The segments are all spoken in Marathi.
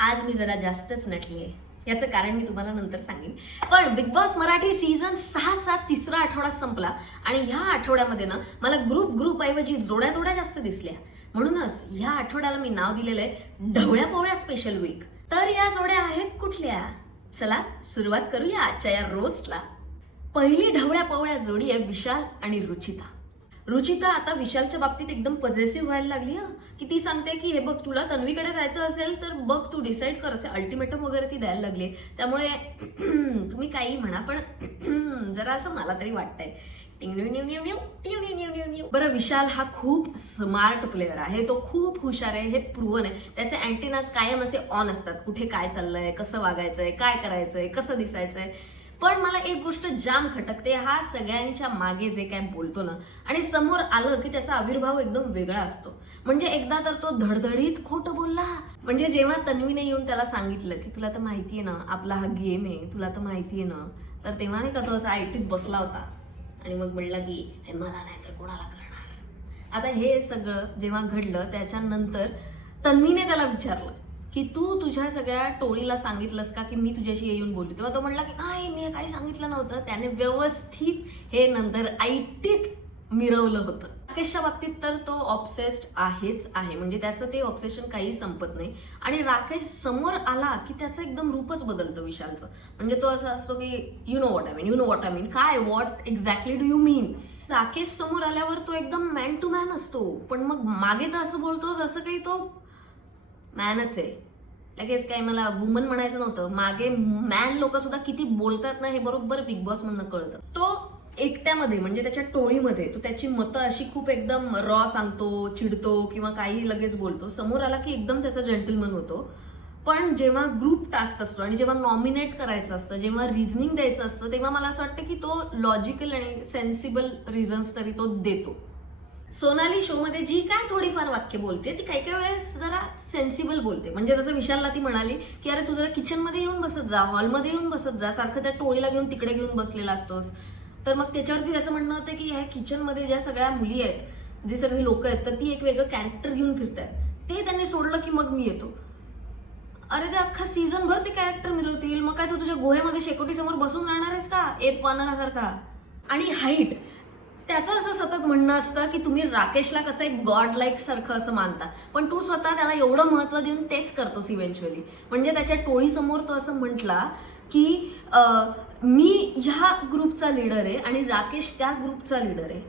आज मी जरा जास्तच नटली आहे. याचं कारण मी तुम्हाला नंतर सांगेन. पण बिग बॉस मराठी सीझन 6चा तिसरा आठवडा संपला आणि ह्या आठवड्यामध्ये ना मला ग्रुप ऐवजी जोड्या जास्त दिसल्या. म्हणूनच ह्या आठवड्याला मी नाव दिलेलं आहे ढवळ्या पोळ्या स्पेशल वीक. तर या जोड्या आहेत कुठल्या? चला सुरुवात करूया आजच्या या रोस्टला. पहिली ढवळ्या पवळ्या जोडी आहे विशाल आणि रुचिता. रुचिता आता विशालच्या बाबतीत एकदम पॉझिटिव्ह व्हायला लागली हं. की ती सांगते की हे बघ तुला तन्वीकडे जायचं असेल तर बघ तू डिसाईड कर, असे अल्टिमेटम वगैरे ती द्यायला लागली. त्यामुळे तुम्ही काही म्हणा पण जरा असं मला तरी वाटतंय. बरं, विशाल हा खूप स्मार्ट प्लेअर आहे, तो खूप हुशार आहे, हे प्रूव्हन आहे. त्याचे अँटेनाज कायम असे ऑन असतात, कुठे काय चाललंय, कसं वागायचंय, काय करायचंय, कसं दिसायचंय. पण मला एक गोष्ट जाम खटकते, हा सगळ्यांच्या मागे जे काय बोलतो ना आणि समोर आलं की त्याचा आविर्भाव एकदम वेगळा असतो. म्हणजे एकदा तर तो धडधडीत खोटं बोलला. म्हणजे जेव्हा तन्वीने येऊन त्याला सांगितलं की तुला तर माहितीये ना आपला हा गेम आहे, तुला तर माहितीये ना, तर तेव्हा नाही का तो असा आयटीत बसला होता आणि मग म्हणला की हे मला नाही तर कोणाला कळणार. आता हे सगळं जेव्हा घडलं त्याच्यानंतर तन्वीने त्याला विचारलं की तू तुझ्या सगळ्या टोळीला सांगितलंस का की मी तुझ्याशी येऊन बोलली? तेव्हा तो म्हणला की नाही मी काही सांगितलं नव्हतं. त्याने व्यवस्थित हे नंतर आयटीत मिरवलं होतं. राकेशच्या बाबतीत तर तो ऑब्सेस्ड आहेच आहे, म्हणजे त्याचं ते ऑब्सेशन काही संपत नाही. आणि राकेश समोर आला की त्याचं एकदम रूपच बदलतं विशालचं. म्हणजे तो असं असतो की you know what I mean. काय व्हॉट एक्झॅक्टली डू यू मीन? राकेश समोर आल्यावर तो एकदम मॅन टू मॅन असतो, पण मग मागे तर असं बोलतो जसं काही तो मॅनच आहे. लगेच काही मला वुमन म्हणायचं नव्हतं, मागे मॅन लोक सुद्धा किती बोलतात ना हे बरोबर बिग बॉस मधनं कळतं. तो एकट्यामध्ये म्हणजे त्याच्या टोळीमध्ये तो त्याची मतं अशी खूप एकदम रॉ सांगतो, चिडतो किंवा काही लगेच बोलतो. समोर आला की एकदम त्याचा जेंटलमन होतो. पण जेव्हा ग्रुप टास्क असतो आणि जेव्हा नॉमिनेट करायचं असतं, जेव्हा रिझनिंग द्यायचं असतं, तेव्हा मला असं वाटतं की तो लॉजिकल आणि सेन्सिबल रिझन्स तरी तो देतो. सोनाली शो मध्ये जी काय थोडीफार वाक्य बोलते ती काही काही वेळेस जरा सेन्सिबल बोलते. म्हणजे जसं विशालला ती म्हणाली की अरे तू जरा किचन मध्ये येऊन बसत जा, हॉलमध्ये येऊन बसत जा, सारखं त्या टोळीला घेऊन तिकडे घेऊन बसलेला असतोस. तर मग त्याच्यावरती त्याचं म्हणणं होतं की ह्या किचनमध्ये ज्या सगळ्या मुली आहेत, जे सगळी लोक आहेत, तर ती एक वेगळं कॅरेक्टर घेऊन फिरतात. ते त्यांनी सोडलं की मग मी येतो. अरे ते अख्खा सीझन भर ते कॅरेक्टर मिरवतील, मग काय तू तुझ्या गुहेमध्ये शेकोटी समोर बसून राहणार आहेस का एप वानरासारखा? आणि हाईट, त्याचं असं सतत म्हणणं असतं की तुम्ही राकेशला कसं एक गॉड लाईक सारखं असं मानता, पण तू स्वतः त्याला एवढं महत्त्व देऊन तेच करतोस इव्हेंच्युअली. म्हणजे त्याच्या टोळीसमोर तो असं म्हटला की मी ह्या ग्रुपचा लीडर आहे आणि राकेश त्या ग्रुपचा लीडर आहे.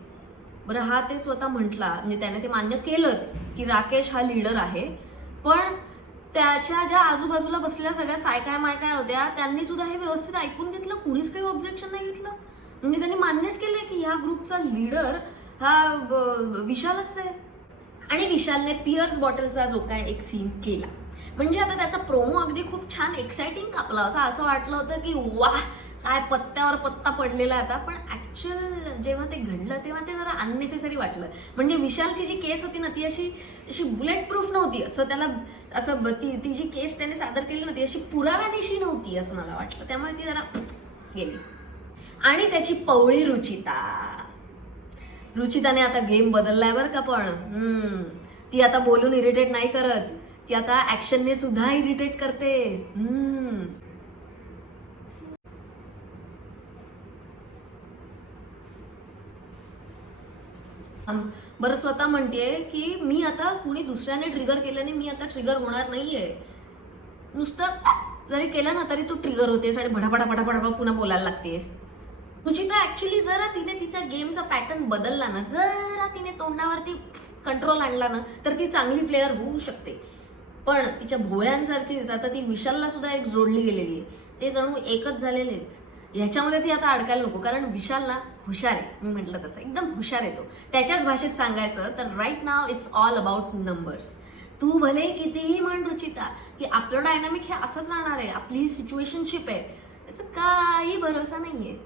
बरं, हा ते स्वतः म्हटला, म्हणजे त्याने ते मान्य केलंच की राकेश हा लीडर आहे. पण त्याच्या ज्या आजूबाजूला बसलेल्या सगळ्या सायकाय मायकाय होत्या त्यांनी सुद्धा हे व्यवस्थित ऐकून घेतलं, कुणीच काही ऑब्जेक्शन नाही घेतलं. म्हणजे त्यांनी मान्यच केलंय की ह्या ग्रुपचा लीडर हा विशालच आहे. आणि विशालने पियर्स बॉटलचा जो काय एक सीन केला, म्हणजे आता त्याचा प्रोमो अगदी खूप छान एक्साइटिंग कापला होता. असं वाटलं होतं की वाह काय पत्त्यावर पत्ता पडलेला आता. पण ऍक्च्युअल जेव्हा ते घडलं तेव्हा ते जरा अननेसेसरी वाटलं. म्हणजे विशालची जी केस होती ना ती अशी बुलेट प्रूफ नव्हती. असं त्याला असं ती जी केस त्याने सादर केली ना ती अशी पुराव्यानिशी नव्हती असं मला वाटलं. त्यामुळे ती जरा गेली. आणि त्याची पवळी रुचिताने आता गेम बदललाय बरं का. पण ती आता बोलून इरिटेट नाही करत, ती आता ऍक्शनने सुद्धा इरिटेट करते. बरं, स्वतः म्हणतेय की मी आता कुणी दुसऱ्याने ट्रिगर केल्याने मी आता ट्रिगर होणार नाहीये. नुसतं जरी केलं ना तरी तू ट्रिगर होतेस आणि भडाभडा पुन्हा बोलायला लागतेस. रुचिता ऍक्च्युली जरा तिने तिचा गेमचा पॅटर्न बदलला ना, जरा तिने तोंडावरती कंट्रोल आणला ना तर ती चांगली प्लेअर होऊ शकते. पण तिच्या भोळ्यांसारखीच आता ती विशालला सुद्धा एक जोडली गेलेली आहे. ते जणू एकच झालेले आहेत. ह्याच्यामध्ये ती आता अडकायला नको, कारण विशाल ना हुशार आहे. मी म्हटलं तसं एकदम हुशार आहे तो. त्याच्याच भाषेत सांगायचं तर right now it's all about numbers. तू भले कितीही म्हण रुचिता की आपलं डायनामिक हे असंच राहणार आहे, आपली ही सिच्युएशनशिप आहे, त्याचा काही भरोसा नाहीये.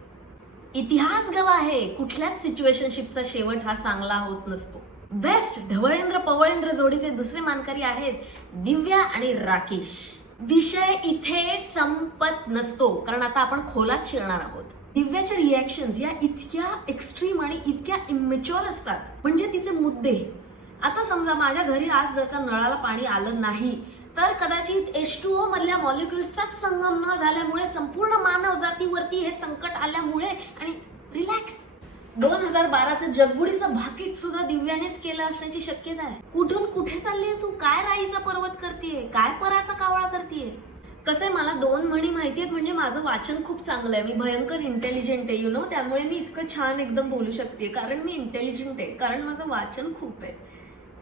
इतिहास गवाह आहे कुठल्याच सिच्युएशनशिपचा शेवट हा चांगला होत नसतो. बेस्ट ढवळेंद्र पवळेंद्र जोडीचे दुसरे मानकरी आहेत दिव्या आणि राकेश. विषय इथे संपत नसतो, कारण आता आपण खोलात शिरणार आहोत. दिव्याच्या रिॲक्शन्स या इतक्या एक्स्ट्रीम आणि इतक्या इमॅच्युअर असतात. म्हणजे तिचे मुद्दे, आता समजा माझ्या घरी आज जर का नळाला पाणी आलं नाही तर कदाचित H2O मधल्या मॉलिक्युल्सचाच संगम न झाल्यामुळे संपूर्ण मानव जातीवरती हे संकट आल्यामुळे आणि रिलॅक्स 2012चं जगबुडीचं भाकीत सुद्धा दिव्यानेच केलं असण्याची शक्यता आहे. कुठून कुठे चाललीये तू? काय राईचा पर्वत करतीये? काय पराचा कावळा करतीये? कसं आहे, मला 2 म्हणी माहिती आहेत, म्हणजे माझं वाचन खूप चांगलं आहे. मी भयंकर इंटेलिजंट आहे, यु नो. त्यामुळे मी इतकं छान एकदम बोलू शकते, कारण मी इंटेलिजंट आहे, कारण माझं वाचन खूप आहे.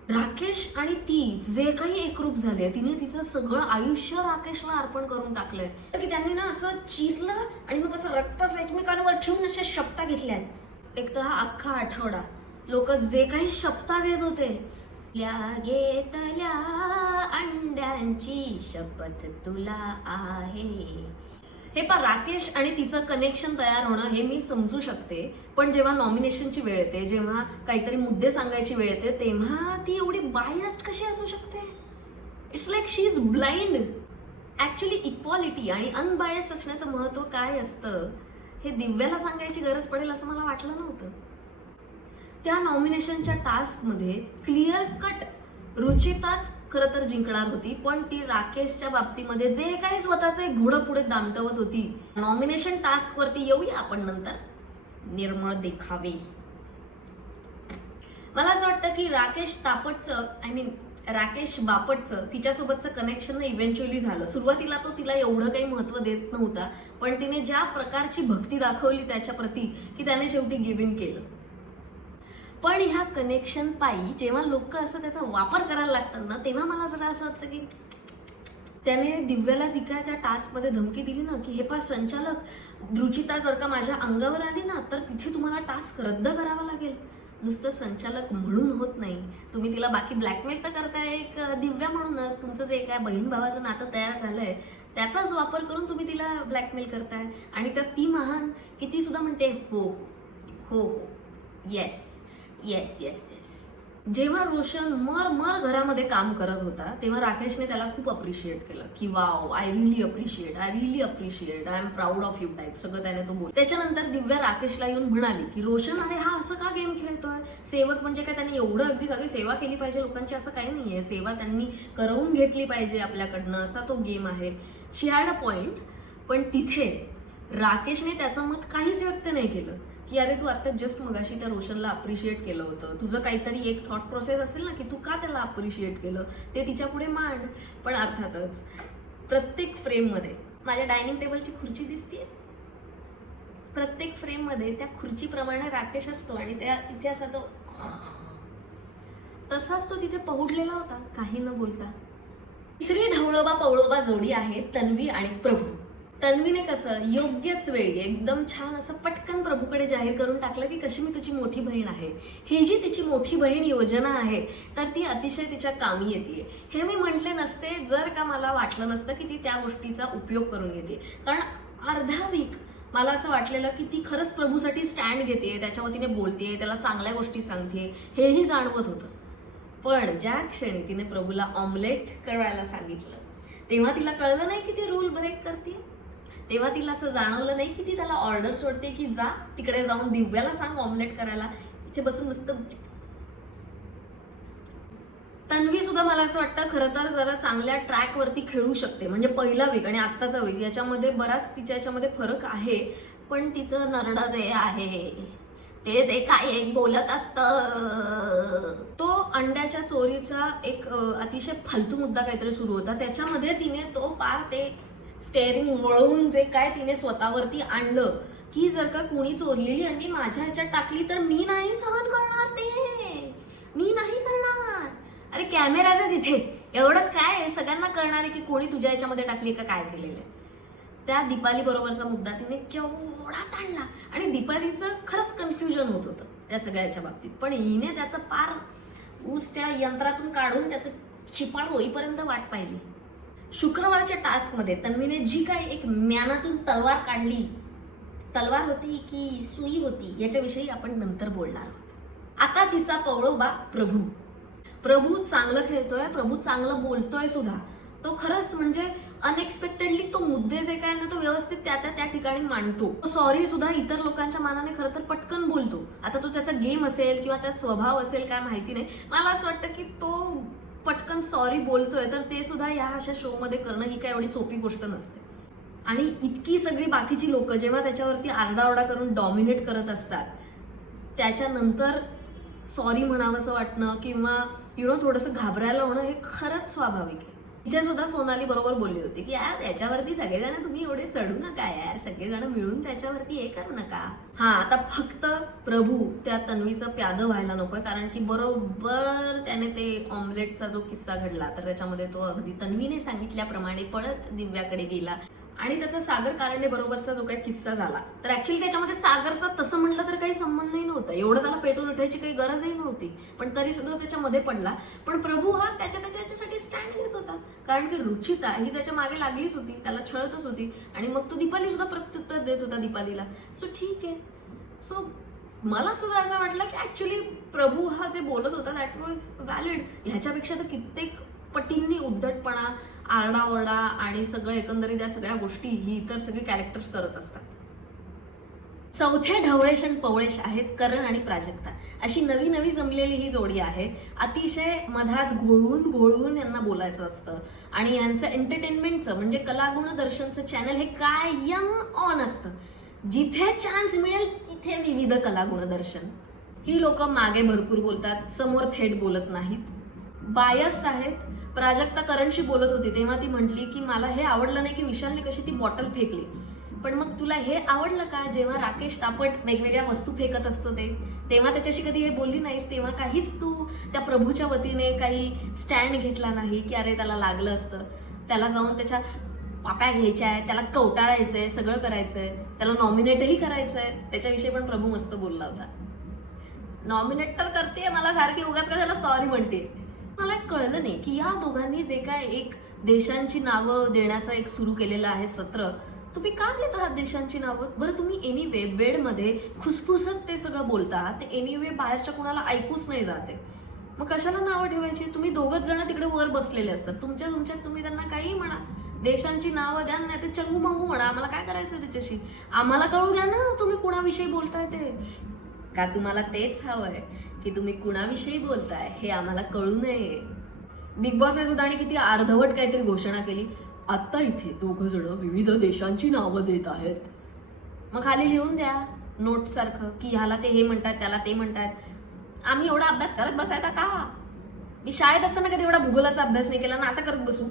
राकेश आणि ती जे काही एकरूप झाले, तिने तिचं सगळं आयुष्य राकेशला अर्पण करून टाकलंय. की त्यांनी ना असं चिरलं आणि मग असं रक्तच एकमेकांवर ठेवून अशा शपथा घेतल्या आहेत. एक तर हा अख्खा आठवडा लोक जे काही शपथा घेत होते, घेतल्या अंड्यांची शपथ तुला आहे. हे पा, राकेश आणि तिचं कनेक्शन तयार होणं हे मी समजू शकते, पण जेव्हा नॉमिनेशनची वेळ येते, जेव्हा काहीतरी मुद्दे सांगायची वेळ येते, तेव्हा ती एवढी बायस्ड कशी असू शकते? It's like she is blind. Actually equality आणि अनबायस्ड असण्याचं महत्त्व काय असतं हे दिव्याला सांगायची गरज पडेल असं मला वाटलं नव्हतं. त्या नॉमिनेशनच्या टास्कमध्ये क्लिअर कट रुचिताच खरं तर जिंकणार होती, पण ती राकेशच्या बाबतीमध्ये जे काही स्वतःचं एक घोडं पुढे दामटवत होती. नॉमिनेशन टास्कवरती येऊया आपण नंतर. निर्मळ देखावे. मला असं वाटतं की राकेश बापटचं तिच्यासोबतचं कनेक्शन इव्हेंच्युअली झालं. सुरुवातीला तो तिला एवढं काही महत्त्व देत नव्हता, पण तिने ज्या प्रकारची भक्ती दाखवली त्याच्या प्रती की त्याने शेवटी गिव्ह इन केलं. पण ह्या कनेक्शन पायी जेव्हा लोक असं त्याचा वापर करायला लागतात ना, तेव्हा मला जरा असं वाटतं की त्याने दिव्याला जी काय त्या टास्कमध्ये धमकी दिली ना, की हे पा संचालक, रुचिता जर का माझ्या अंगावर आली ना तर तिथे तुम्हाला टास्क रद्द करावा लागेल. नुसतं संचालक म्हणून होत नाही, तुम्ही तिला बाकी ब्लॅकमेल तर करताय. एक दिव्या म्हणूनच तुमचं जे काय बहीण भावाचं नातं तयार झालंय त्याचाच वापर करून तुम्ही तिला ब्लॅकमेल करताय. आणि त्यात ती महान की ती सुद्धा म्हणते हो हो येस येस येस येस. जेव्हा रोशन मर घरामध्ये काम करत होता तेव्हा राकेशने त्याला खूप अप्रिशिएट केलं की wow, I relief appreciate, I am proud of you type सगळं त्याने तो बोल. त्याच्यानंतर दिव्या राकेशला येऊन म्हणाली की रोशन, अरे हा असं का गेम खेळतोय? सेवक म्हणजे काय, त्याने एवढं अगदी सगळी सेवा केली पाहिजे लोकांची असं काही नाहीये. सेवा त्यांनी करवून घेतली पाहिजे आपल्याकडनं, असा तो गेम आहे. शी हॅड अ पॉइंट. पण तिथे राकेशने त्याचं मत काहीच व्यक्त नाही केलं की अरे तू आता जस्ट मगाशी त्या रोशनला अप्रिशिएट केलं होतं, तुझं काहीतरी एक थॉट प्रोसेस असेल ना की तू का त्याला अप्रिशिएट केलं ते तिच्या पुढे मांड. पण अर्थातच प्रत्येक फ्रेममध्ये माझ्या डायनिंग टेबलची खुर्ची दिसते, प्रत्येक फ्रेममध्ये त्या खुर्चीप्रमाणे राकेश असतो आणि त्या तिथे असा तो तसाच तो तिथे पहुडलेला होता काही न बोलता. तिसरी ढवळोबा पवळोबा जोडी आहे तन्वी आणि प्रभू. तन्वीने कसं योग्यच वेळी एकदम छान असं पटकन प्रभूकडे जाहीर करून टाकलं की कशी मी तुझी मोठी बहीण आहे. ही जी तिची मोठी बहीण योजना आहे तर ती अतिशय तिच्या कामी येते. हे मी म्हटले नसते जर का मला वाटलं नसतं की ती त्या गोष्टीचा उपयोग करून घेते. कारण अर्धा वीक मला असं वाटलेलं की ती खरंच प्रभूसाठी स्टँड घेते, त्याच्या वतीने बोलते, त्याला चांगल्या गोष्टी सांगते, हेही जाणवत होतं. पण ज्या क्षणी तिने प्रभूला ऑमलेट करायला सांगितलं तेव्हा तिला कळलं नाही की ती रूल ब्रेक करते. तेव्हा तिला असं जाणवलं नाही की ती त्याला ऑर्डर सोडते की जा तिकडे जाऊन दिव्याला सांग ऑमलेट करायला, इथे बसून नुसतं. तन्वी सुद्धा मला असं वाटतं खरं तर जरा चांगल्या ट्रॅकवरती खेळू शकते. म्हणजे पहिला वीक आणि आत्ताचा वीक याच्यामध्ये बराच तिच्या याच्यामध्ये फरक आहे. पण तिचं नरडं जे आहे ते जे काय एक बोलत असतं, तो अंड्याच्या चोरीचा एक अतिशय फालतू मुद्दा काहीतरी सुरू होता, त्याच्यामध्ये तिने तो पार ते स्टेअरिंग वळवून जे काय तिने स्वतःवरती आणलं की जर का कोणी चोरलेली अंडी माझ्या ह्याच्यात टाकली तर मी नाही सहन करणार, ते मी नाही करणार. अरे कॅमेराच आहे तिथे, एवढं काय सगळ्यांना कळणार आहे की कोणी तुझ्या ह्याच्यामध्ये टाकली का काय केलेलं आहे. त्या दीपाली बरोबरचा मुद्दा तिने केवढा ताणला आणि दीपालीचं खरंच कन्फ्युजन होत होतं त्या सगळ्याच्या बाबतीत. पण हिने त्याचं पार ऊस त्या यंत्रातून काढून त्याचं चिपाड होईपर्यंत वाट पाहिली. शुक्रवारच्या टास्कमध्ये तन्वीने जी काय एक म्यानातून तलवार काढली, तलवार होती की सुई होती याच्याविषयी आपण नंतर बोलणार आहोत. आता तिचा पवळोबा प्रभू चांगलं खेळतोय, प्रभू चांगलं बोलतोय सुद्धा. तो खरंच म्हणजे अनएक्सपेक्टेडली तो मुद्दे जे काय ना तो व्यवस्थित त्या ठिकाणी मांडतो. सॉरी सुद्धा इतर लोकांच्या मानाने खरं तर पटकन बोलतो. आता तो त्याचा गेम असेल किंवा त्याचा स्वभाव असेल काय माहिती नाही, मला असं वाटतं की तो पटकन सॉरी बोलतोय, तर ते सुद्धा ह्या अशा शोमध्ये करणं ही काय एवढी सोपी गोष्ट नसते. आणि इतकी सगळी बाकीची लोक जेव्हा त्याच्यावरती आरडाओरडा करून डॉमिनेट करत असतात, त्याच्यानंतर सॉरी म्हणावंसं वाटणं किंवा थोडंसं घाबरायला होणं हे खरंच स्वाभाविक आहे. इथे सुद्धा सोनाली बरोबर बोलली होती की यार त्याच्यावरती सगळेजण तुम्ही एवढे चढू नका यार, सगळेजण मिळून त्याच्यावरती हे करू नका. हा, आता फक्त प्रभू त्या तन्वीचं प्यादं व्हायला नकोय, कारण की बरोबर त्याने ते ऑमलेटचा जो किस्सा घडला तर त्याच्यामध्ये तो अगदी तन्वीने सांगितल्याप्रमाणे पळत दिव्याकडे गेला आणि त्याचा सागर कारंडे बरोबरचा जो काही किस्सा झाला, तर ऍक्च्युअली त्याच्यामध्ये सागरचा तसं म्हटलं तर काही संबंधही नव्हता, एवढं त्याला पेटून उठायची काही गरजही नव्हती, पण तरी सुद्धा त्याच्यामध्ये पडला. पण प्रभू हा त्याच्यासाठी स्टँड घेत होता, कारण की रुचिता ही त्याच्या मागे लागलीच होती, त्याला छळतच होती आणि मग तो दीपाली सुद्धा प्रत्युत्तर देत होता दीपालीला. सो ठीक आहे. सो मला सुद्धा असं वाटलं की ऍक्च्युअली प्रभू हा जे बोलत होता दॅट वॉज व्हॅलिड. ह्याच्यापेक्षा तर कित्येक पटींनी उद्धटपणा, आरडाओरडा आणि सगळं एकंदरीत या सगळ्या गोष्टी ही इतर सगळी कॅरेक्टर्स करत असतात. चौथे ढवळेश आणि पवळेश आहेत करण आणि प्राजक्ता. अशी नवी नवी जमलेली ही जोडी आहे. अतिशय मधात घोळून यांना बोलायचं असतं आणि यांचं एंटरटेनमेंटचं म्हणजे कलागुण दर्शनचं चॅनल हे कायम ऑन असतं. जिथे चान्स मिळेल तिथे विविध कलागुण दर्शन. ही लोक मागे भरपूर बोलतात, समोर थेट बोलत नाहीत, बायस्ड आहेत. प्राजक्ता करणशी बोलत होती तेव्हा ती म्हटली की मला हे आवडलं नाही की विशालने कशी ती बॉटल फेकली, पण मग तुला हे आवडलं का जेव्हा राकेश तापट वेगवेगळ्या वस्तू फेकत असतो तेव्हा त्याच्याशी कधी हे बोलली नाहीस, तेव्हा काहीच तू त्या प्रभूच्या वतीने काही स्टँड घेतला नाही की अरे त्याला लागलं असतं, त्याला जाऊन त्याच्या पाप्या घ्यायच्या आहेत, त्याला कवटाळायचंय, सगळं करायचंय, त्याला नॉमिनेटही करायचंय. त्याच्याविषयी पण प्रभू मस्त बोलला होता. नॉमिनेट तर करते मला सारखी, उगाच का त्याला सॉरी म्हणते. मला कळलं नाही की या दोघांनी जे काय एक देशांची नावं देण्याचं एक सुरू केलेलं आहे सत्र, तुम्ही का देत आहात देशांची नावं? बरं तुम्ही एनिवे बेडमध्ये खुसफुसत ते सगळं बोलता, ते एनिवे बाहेरच्या कोणाला ऐकूच नाही जाते, मग कशाला नावं ठेवायची? तुम्ही दोघच जण तिकडे वर बसलेले असतात, तुमच्यात तुम्ही त्यांना काही म्हणा, देशांची नावं द्या, नाही ते चंगू मंगू म्हणा, आम्हाला काय करायचं त्याच्याशी? आम्हाला कळू द्या ना तुम्ही कुणाविषयी बोलताय ते. का तुम्हाला तेच हवंय की तुम्ही कुणाविषयी बोलताय हे आम्हाला कळू नये? बिग बॉसने सुद्धा आणि किती अर्धवट काहीतरी घोषणा केली, आता इथे दोघ जण विविध देशांची नावं देत आहेत. मग खाली लिहून द्या नोट सारखं की ह्याला ते हे म्हणतात, त्याला ते म्हणतात. आम्ही एवढा अभ्यास करत बसायचा का? मी शाळेत असताना कधी एवढा भूगोलाचा अभ्यास नाही केला ना, आता करत बसू?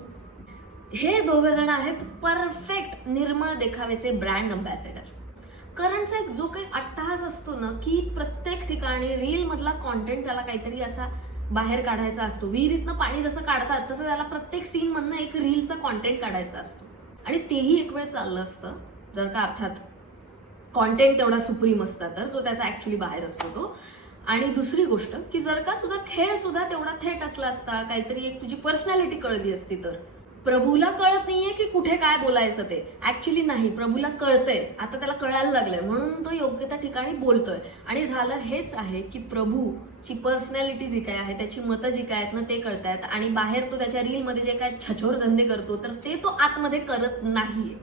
हे दोघ जण आहेत परफेक्ट निर्मळ देखाव्याचे ब्रँड अम्बॅसेडर. करणचा एक जो काही अट्टहास असतो ना की प्रत्येक ठिकाणी रील मधला कॉन्टेंट त्याला काहीतरी असा बाहेर काढायचा असतो. विहिरीतनं पाणी जसं काढतात तसं त्याला प्रत्येक सीन मधनं एक रीलचा कॉन्टेंट काढायचा असतो आणि तेही एक वेळ चाललं असतं जर का अर्थात कॉन्टेंट तेवढा सुप्रीम असता तर, जो त्याचा ऍक्च्युली बाहेर असतो तो. आणि दुसरी गोष्ट की जर का तुझा खेळ सुद्धा तेवढा थेट असला असता, काहीतरी एक तुझी पर्सनॅलिटी कळली असती तर. प्रभूला कळत नाहीये की कुठे काय बोलायचं ते, ऍक्च्युली नाही, प्रभूला कळतंय, आता त्याला कळायला लागलंय म्हणून तो योग्य त्या ठिकाणी बोलतोय. आणि झालं हेच आहे की प्रभूची पर्सनॅलिटी जी काय आहे, त्याची मतं जी काय आहेत ना ते कळतायत आणि बाहेर तो त्याच्या रीलमध्ये जे काय छछोर धंदे करतो तर ते तो आतमध्ये करत नाहीये.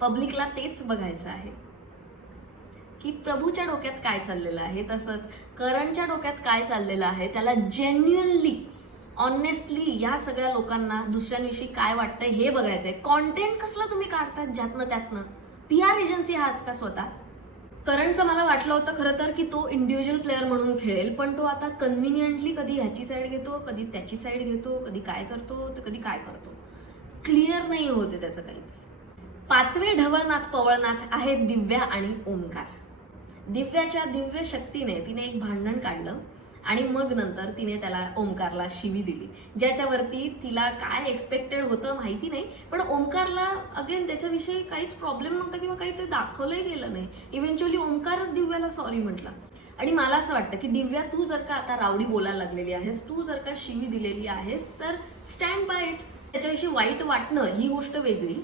पब्लिकला तेच बघायचं आहे की प्रभूच्या डोक्यात काय चाललेलं आहे, तसंच करणच्या डोक्यात काय चाललेलं आहे. त्याला जेन्युअनली ऑनेस्टली या सगळ्या लोकांना दुसऱ्यांविषयी काय वाटतंय हे बघायचंय. कॉन्टेंट कसला तुम्ही काढतात ज्यातनं त्यातनं? PR एजन्सी आहात का स्वतः? करणचं मला वाटलं होतं खरं तर की तो इंडिव्हिज्युअल प्लेअर म्हणून खेळेल, पण तो आता कन्व्हिनियंटली कधी ह्याची साईड घेतो, कधी त्याची साईड घेतो, कधी काय करतो तर कधी काय करतो, क्लिअर नाही होते त्याचं काहीच. पाचवे ढवळनाथ पवळनाथ आहेत दिव्या आणि ओमकार. दिव्याच्या दिव्य शक्तीने तिने एक भांडण काढलं आणि मग नंतर तिने त्याला ओमकारला शिवी दिली, ज्याच्यावरती तिला काय एक्सपेक्टेड होतं माहिती नाही, पण ओमकारला अगेन त्याच्याविषयी काहीच प्रॉब्लेम नव्हता किंवा काही ते दाखवलंही गेलं नाही. इव्हेंच्युअली ओमकारच दिव्याला सॉरी म्हटला. आणि मला असं वाटतं की दिव्या तू जर का आता रावडी बोलायला लागलेली आहेस, तू जर का शिवी दिलेली आहेस तर स्टँड बाय इट. त्याच्याविषयी वाईट वाटणं ही गोष्ट वेगळी,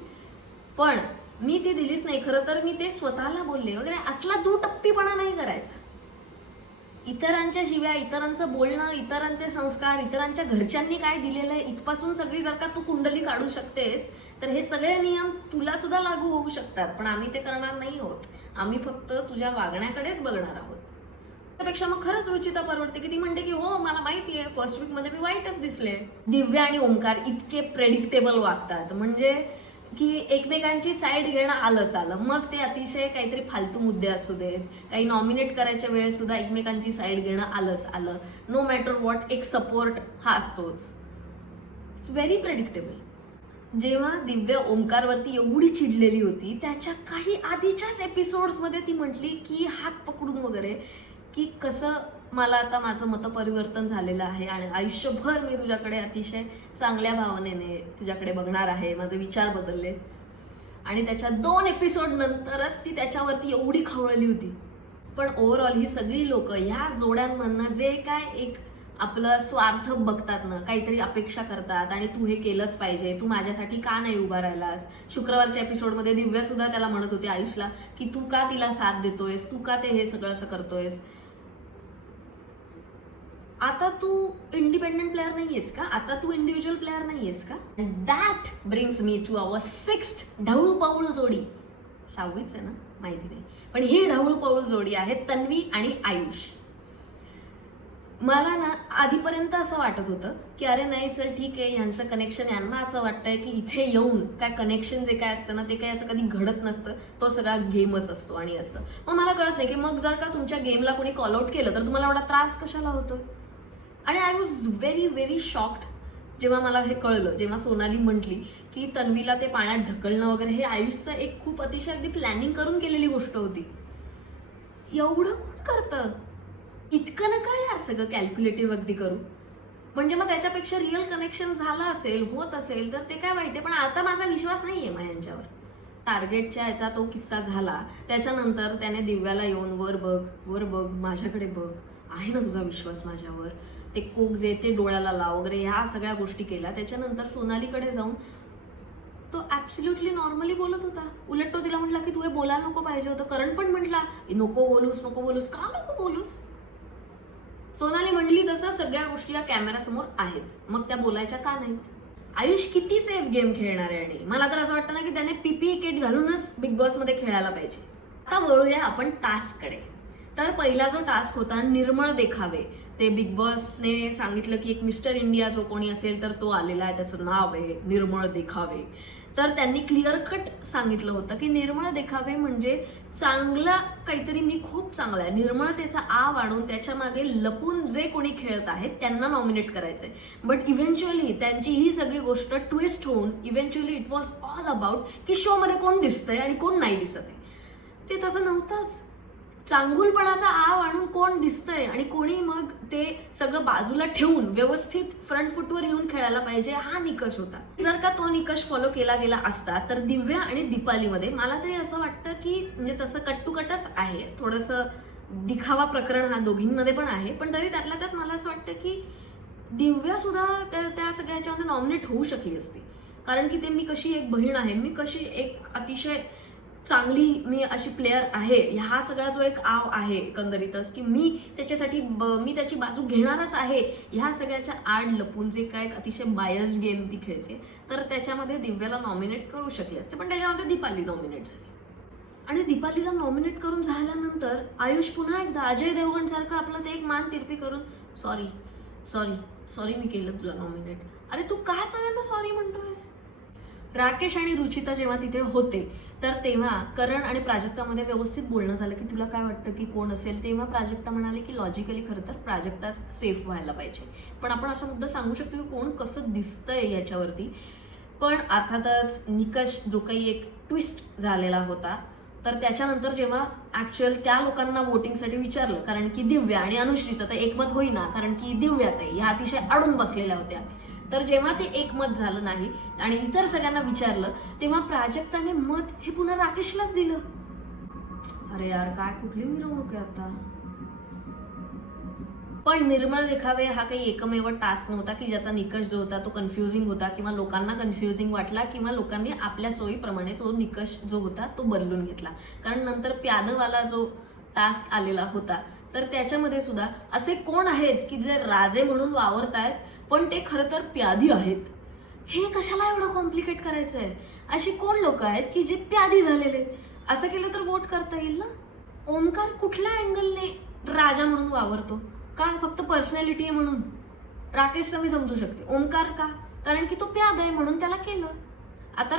पण मी ती दिलीच नाही. खरं तर मी ते स्वतःला बोलले वगैरे असला दुटप्पीपणा नाही करायचा. इतरांच्या शिव्या, इतरांचं बोलणं, इतरांचे संस्कार, इतरांच्या घरच्यांनी काय दिलेलं आहे इथपासून सगळी जर का तू कुंडली काढू शकतेस तर हे सगळे नियम तुला सुद्धा लागू होऊ शकतात, पण आम्ही ते करणार नाही आहोत. आम्ही फक्त तुझ्या वागण्याकडेच बघणार आहोत. त्यापेक्षा मग खरंच रुचिता परवडते की ती म्हणते की हो मला माहिती आहे फर्स्ट वीक मध्ये मी वाईटच दिसले. दिव्या आणि ओमकार इतके प्रेडिक्टेबल वागतात म्हणजे की एकमेकांची साईड घेणं आलंच आलं. मग ते अतिशय काहीतरी फालतू मुद्दे असू देत, काही नॉमिनेट करायच्या वेळेस सुद्धा एकमेकांची साईड घेणं आलंच आलं. नो मॅटर व्हॉट एक सपोर्ट हा असतोच. It's very predictable. जेव्हा दिव्या ओमकारवरती एवढी चिडलेली होती त्याच्या काही आधीच्याच एपिसोड्समध्ये ती म्हटली की हात पकडून वगैरे की कसं मला आता माझं मतपरिवर्तन झालेलं आहे आणि आयुष्यभर मी तुझ्याकडे अतिशय चांगल्या भावनेने तुझ्याकडे बघणार आहे, माझे विचार बदलले. आणि त्याच्या 2 एपिसोड नंतरच ती त्याच्यावरती एवढी खवळली होती. पण ओव्हरऑल ही सगळी लोक ह्या जोड्यांमधनं जे काय एक आपलं स्वार्थ बघतात ना, काहीतरी अपेक्षा करतात आणि तू हे केलंच पाहिजे, तू माझ्यासाठी का नाही उभा राहिलास. शुक्रवारच्या एपिसोडमध्ये दिव्या सुद्धा त्याला म्हणत होती आयुषला की तू का तिला साथ देतोयस, तू का ते हे सगळं असं करतोयस. आता तू इंडिपेंडेंट प्लेअर नाहीयेस का, आता तू इंडिव्हिज्युअल प्लेअर नाहीयेस का. That brings me to our 6th Dhavalu Pavalu जोडी. 6वीच आहे ना, माहिती नाही, पण ही ढवळू पवळू जोडी आहे तन्वी आणि आयुष. मला ना आधीपर्यंत असं वाटत होतं की अरे नाही चल ठीक आहे यांचं कनेक्शन, यांना असं वाटतंय की इथे येऊन काय कनेक्शन जे काय असतं ना ते काही असं कधी घडत नसतं, तो सगळा गेमच असतो आणि असतं. मग मला कळत नाही की मग जर का तुमच्या गेमला कोणी कॉल आउट केलं तर तुम्हाला एवढा त्रास कशाला होतो. आणि I was very very shocked जेव्हा मला हे कळलं, जेव्हा सोनाली म्हटली की तन्वीला ते पाण्यात ढकलणं वगैरे हे आयुषचं एक खूप अतिशय अगदी प्लॅनिंग करून केलेली गोष्ट होती. एवढं कोण करतं, इतकं नका यार सगळं कॅल्क्युलेटिव्ह अगदी करू. म्हणजे मग त्याच्यापेक्षा रिअल कनेक्शन झालं असेल, होत असेल तर ते काय वाईट आहे. पण आता माझा विश्वास नाहीये मग यांच्यावर. टार्गेटच्या याचा तो किस्सा झाला त्याच्यानंतर त्याने दिव्याला येऊन वर बघ माझ्याकडे बघ, आहे ना तुझा विश्वास माझ्यावर, ते कोक जे ते डोळ्याला लाव वगैरे ह्या सगळ्या गोष्टी केल्या. त्याच्यानंतर सोनालीकडे जाऊन तो ऍब्सोल्युटली नॉर्मली बोलत होता. उलट तो तिला म्हटला की तू हे बोलायला नको पाहिजे होतं. करण पण म्हटला नको बोलूस. का नको बोलूस. सोनाली म्हणली तसं सगळ्या गोष्टी या कॅमेऱ्यासमोर आहेत, मग त्या बोलायच्या का नाहीत. आयुष किती सेफ गेम खेळणार आहे. आणि मला तर असं वाटतं ना की त्याने पीपीई किट घालूनच बिग बॉस मध्ये खेळायला पाहिजे. आता वळूया आपण टास्ककडे. तर पहिला जो टास्क होता निर्मळ देखावे, ते बिग बॉसने सांगितलं की एक मिस्टर इंडिया जो कोणी असेल तर तो आलेला आहे, त्याचं नाव आहे निर्मळ देखावे. तर त्यांनी क्लिअर कट सांगितलं होतं की निर्मळ देखावे म्हणजे चांगला काहीतरी, मी खूप चांगला आहे, निर्मळतेचा आ वाढून त्याच्या मागे लपून जे कोणी खेळत आहेत त्यांना नॉमिनेट करायचंय. बट इव्हेंच्युअली त्यांची ही सगळी गोष्ट ट्विस्ट होऊन eventually it was all about की शो मध्ये कोण दिसतंय आणि कोण नाही दिसत आहे. ते तसं नव्हतंच. चांगुलपणाचा आव आणून कोण दिसतंय आणि कोणी मग ते सगळं बाजूला ठेवून व्यवस्थित फ्रंट फुटवर येऊन खेळायला पाहिजे, हा निकष होता. जर का तो निकष फॉलो केला गेला असता तर दिव्या आणि दीपालीमध्ये मला तरी असं वाटतं की म्हणजे तसं कट टू कटच आहे, थोडंसं दिखावा प्रकरण हा दोघींमध्ये पण आहे, पण तरी त्यातल्या त्यात मला असं वाटतं की दिव्या सुद्धा त्या सगळ्याच्यामध्ये नॉमिनेट होऊ शकली असती. कारण की ते मी कशी एक बहीण आहे, मी कशी एक अतिशय चांगली मी अशी प्लेअर आहे, ह्या सगळा जो एक आव आहे एकंदरीतच की मी त्याच्यासाठी मी त्याची बाजू घेणारच आहे, ह्या सगळ्याच्या आड लपून जे काय अतिशय बायस्ड गेम ती खेळते, तर त्याच्यामध्ये दिव्याला नॉमिनेट करू शकली असते. पण त्याच्यामध्ये दीपाली नॉमिनेट झाली. आणि दीपालीला नॉमिनेट करून झाल्यानंतर आयुष पुन्हा एकदा अजय देवगण सारखं आपलं ते एक मान तिरपी करून सॉरी मी केलं तुला नॉमिनेट. अरे तू का सगळ्यांना सॉरी म्हणतोयस. राकेश आणि रुचिता जेव्हा तिथे होते तर तेव्हा करण आणि प्राजक्तामध्ये व्यवस्थित बोलणं झालं की तुला काय वाटतं की कोण असेल. तेव्हा प्राजक्ता म्हणाले की लॉजिकली खरं तर प्राजक्ताच सेफ व्हायला पाहिजे, पण आपण असं मुद्दा सांगू शकतो की कोण कसं दिसतंय याच्यावरती. पण अर्थातच निकष जो काही एक ट्विस्ट झालेला होता तर त्याच्यानंतर जेव्हा ऍक्च्युअल त्या लोकांना वोटिंगसाठी विचारलं, कारण की दिव्या आणि अनुश्रीचं तर एकमत होईना, कारण की दिव्या ताई ह्या अतिशय अडून बसलेल्या होत्या, तर जेव्हा ते एकमत झालं नाही आणि इतर सगळ्यांना विचारलं तेव्हा प्राजक्ताने मत हे पुन्हा राकेशलाच दिलं. अरे यार काय कुठली मिरवणूक आहे आता. पण निर्मळ देखावे हा काही एकमेव टास्क नव्हता की ज्याचा निकष जो होता तो कन्फ्युजिंग होता किंवा लोकांना कन्फ्युजिंग वाटला किंवा लोकांनी आपल्या सोयीप्रमाणे तो निकष जो होता तो बदलून घेतला. कारण नंतर प्यादवाला जो टास्क आलेला होता तर त्याच्यामध्ये सुद्धा असे कोण आहेत की जे राजे म्हणून वावरतायत पण ते खरं तर प्यादी आहेत. हे कशाला एवढं कॉम्प्लिकेट करायचं आहे. अशी कोण लोक आहेत की जे प्यादी झालेले आहेत. असं केलं तर वोट करता येईल ना. ओमकार कुठल्या अँगलने राजा म्हणून वावरतो? काय फक्त पर्सनॅलिटी आहे म्हणून? राकेशचं मी समजू शकते. ओमकार का? कारण की तो प्याद आहे म्हणून त्याला केलं. आता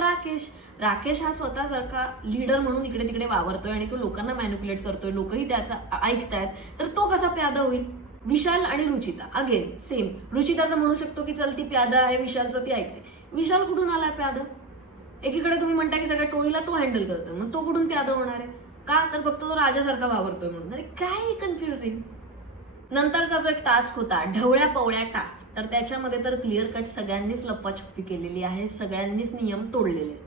राकेश हा स्वतःसारखा लीडर म्हणून इकडे तिकडे वावरतोय आणि तो लोकांना मॅनिप्युलेट करतोय, लोकही त्याचा ऐकतायत, तर तो कसा प्यादा होईल? विशाल आणि रुचिता अगेन सेम. रुचिताचं म्हणू शकतो की चल ती प्यादा आहे, विशालचं ती ऐकते. विशाल कुठून आलाय प्यादा? एकीकडे तुम्ही म्हणता की सगळ्या टोळीला तो हँडल करतोय, मग तो कुठून प्यादा होणार आहे? का? तर फक्त तो राजासारखा वावरतोय म्हणून. अरे काय कन्फ्युजिंग. नंतरचा जो एक टास्क होता ढवळ्या पवळ्या टास्क, तर त्याच्यामध्ये तर क्लिअर कट सगळ्यांनीच लफाछपी केलेली आहे, सगळ्यांनीच नियम तोडलेले आहेत.